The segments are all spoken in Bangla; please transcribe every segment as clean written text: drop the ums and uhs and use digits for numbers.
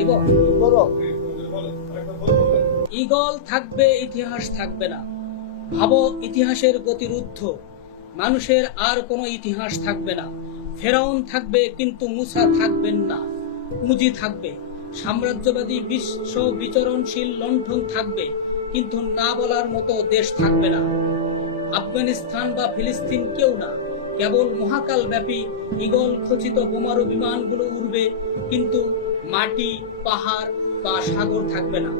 দিব। ঈগল থাকবে, ইতিহাস থাকবে না। ভাবো, ইতিহাসের গতিরুদ্ধ মানুষের আর কোনো ইতিহাস থাকবে না। ফেরাউন থাকবে কিন্তু মুসা থাকবেন না। পুঁজি থাকবে, সাম্রাজ্যবাদী বিশ্ব বিচরণশীল লণ্ঠন থাকবে, কিন্তু না বলার মতো দেশ থাকবে না। আফগানিস্তান বা ফিলিস্তিন কেউ না, কেবল মহাকাল ব্যাপী ঈগল খচিত বোমারু বিমানগুলো উড়বে, কিন্তু মাটি, পাহাড় বা সাগর থাকবে না।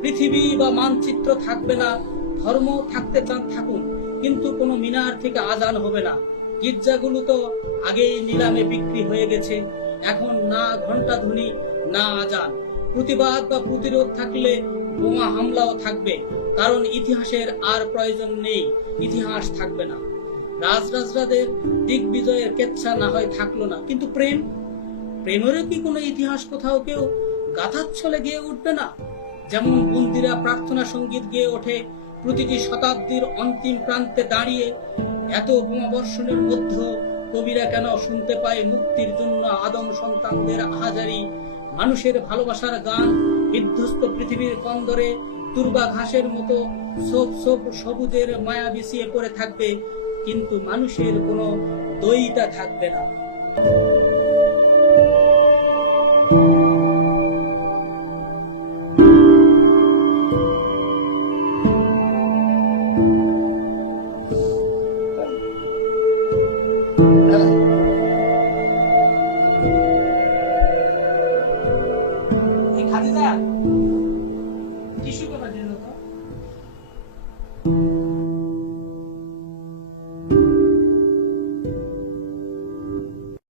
পৃথিবী বা মানচিত্র থাকবে না। ধর্ম থাকতে চান থাকুন, কিন্তু কোনো মিনার থেকে আজান হবে না। গির্জাগুলো তো আগেই নিলামে বিক্রি হয়ে গেছে, এখন না ঘন্টা ধ্বনি না আজান। প্রতিবাদ বা প্রতিরোধ থাকলে বোমা হামলাও থাকবে, কারণ ইতিহাসের আর প্রয়োজন নেই, ইতিহাস থাকবে না। রাজরাজরাদের দিগ্বিজয়ের কেচ্ছা না হয় থাকলো না, কিন্তু প্রেমেরও কি কোনো ইতিহাস কোথাও কেউ গাথার ছলে গেয়ে উঠবে না? যেমন বন্দিরা প্রার্থনা সঙ্গীত গেয়ে ওঠে প্রতিটি শতাব্দীর অন্তিম প্রান্তে দাঁড়িয়ে, এত বোমাবর্ষণের মধ্যেও কবিরা কেন শুনতে পায় মুক্তির জন্য আদম সন্তানদের আহাজারি, মানুষের ভালোবাসার গান বিধ্বস্ত পৃথিবীর কন্দরে দুর্বা ঘাসের মতো সবুজের মায়া বিছিয়ে পড়ে থাকবে, কিন্তু মানুষের কোনো দইটা থাকবে না।